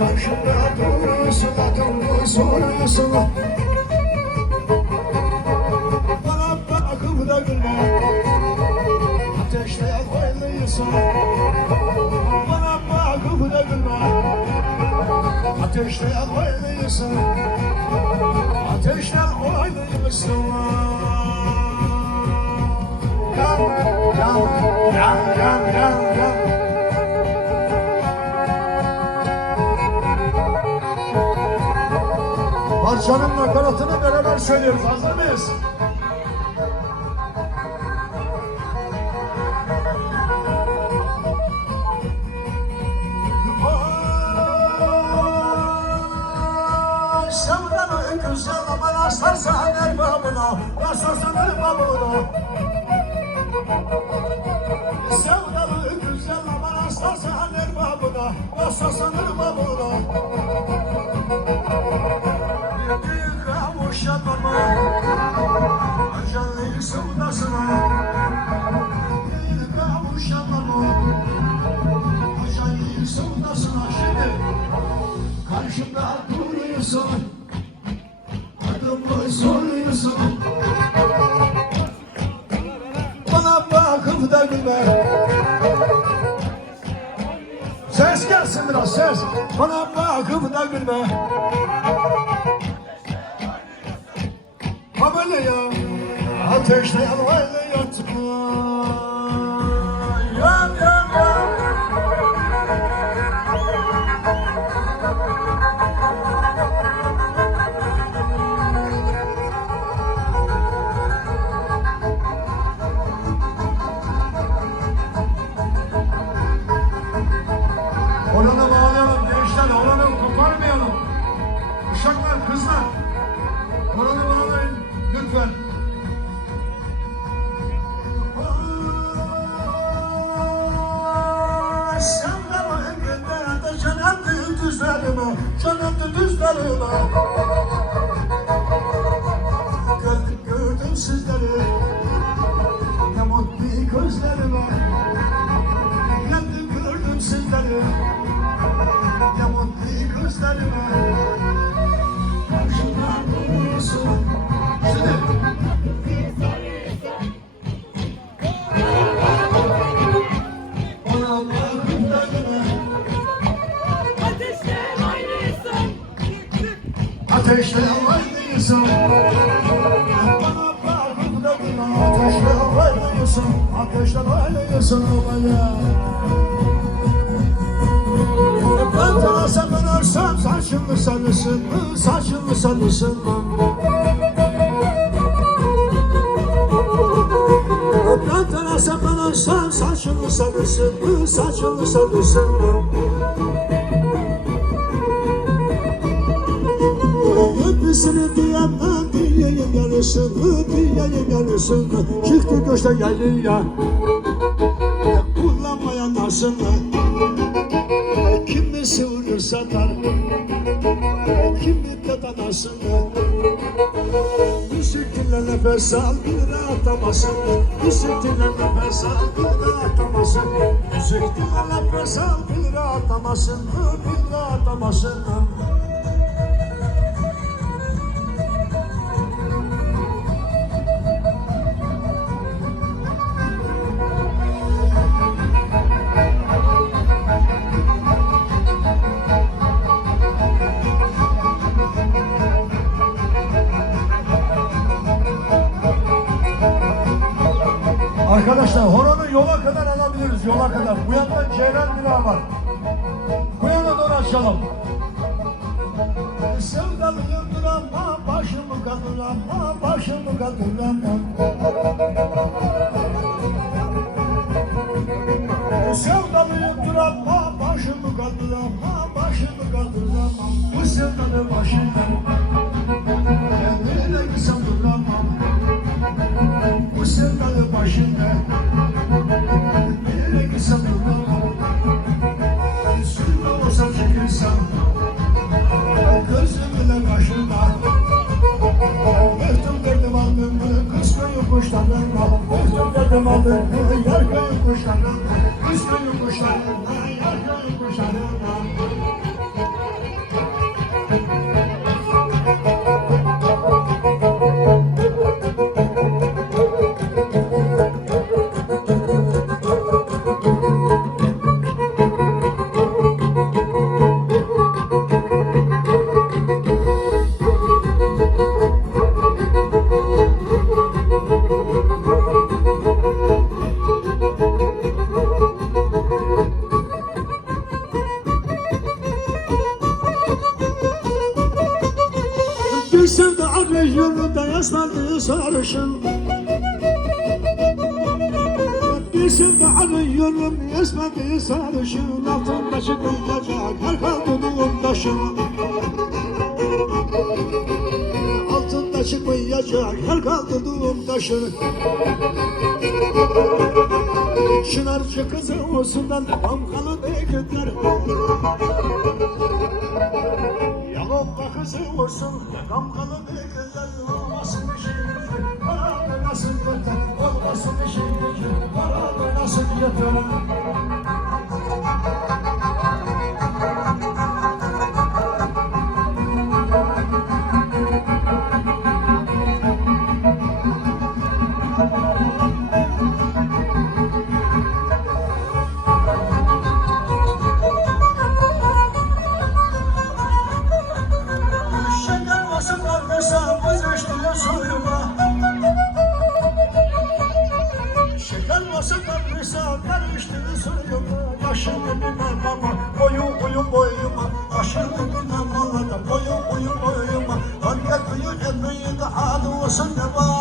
Karşımda duruyorsun adımı soruyorsun Bana bakıp da gülme. Ateşle koyuyorsun Bana bakıp da gülme. Ateşle koyuyorsun Ateşle koyuyorsun Yan, yan, yan, yan, yan, Parçanın nakaratını beraber söylüyoruz. Hazır mıyız? Ay, Sevdanın güzel aman aslarsan erbabına Aslarsan erbabına Sevdanın Bana bakıp da gülme. Ses gelsin biraz ses. Bana bakıp da gülme. Ha böyle ya. Ateşle yanmayla yatma Oranı bağlayalım gençler, oranı koparmayalım. Uşaklar, kızlar. Oranı bağlayın lütfen. Sen benim günlerde canımdı düzlerime, canımdı düzlerime. Ateşle oynıyorsun Bana bakıp da gülme Ateşle oynıyorsun Ateşle oynıyorsun bana Ben sana sakınırsam saçımı sanırsın mı? Saçımı sanırsın mı? Ben sana sakınırsam saçımı sanırsın mı? Saçımı sanırsın mı? Hepsini diyemem diyeyim yarısını diyeyim yarısını Çıktı göçte geldi ya. Kullanmayan aslında Kimisi vurur satar Kimi de danasını Müzikle nefes al bir atamasın Müzikle nefes al bir atamasın Müzikle nefes al bir atamasın Bir atamasın Arkadaşlar horonu yola kadar alabiliriz, yola kadar. Bu yandan Ceylan Bina var. Bu yana doğru açalım. Sevdalıyım durama, başımı kaldırama, başımı kaldırama. Sevdalıyım durama, başımı kaldırama, başımı kaldırama. Bu sevdalı başından, kendine gitsem duramam. Bu sevdalı başında. Gitsem duramam Sürme olsam çekilsem Gözümle başıma Mehtum dedim aldım. Mı Kıskanıyor kuşlarına. Mehtum dedim aldım. Mı Yarkayım kuşlarına. Kıskanıyor kuşlarına sevdanın yolunda yazmadı sarışın. Bir sevdanın yolunda yazmadı sarışın Altında çıkmayacak her kaldığının taşın Altında çıkmayacak her kaldığının taşın Çınarcı kızı olsundan Amkalı ne gider Yalova kızı olsun Amkalı ne gider Olmasın bir şey Para nasıl yeter Olmasın bir şey Para nasıl yeter يقبل بيد حاله وصل بعض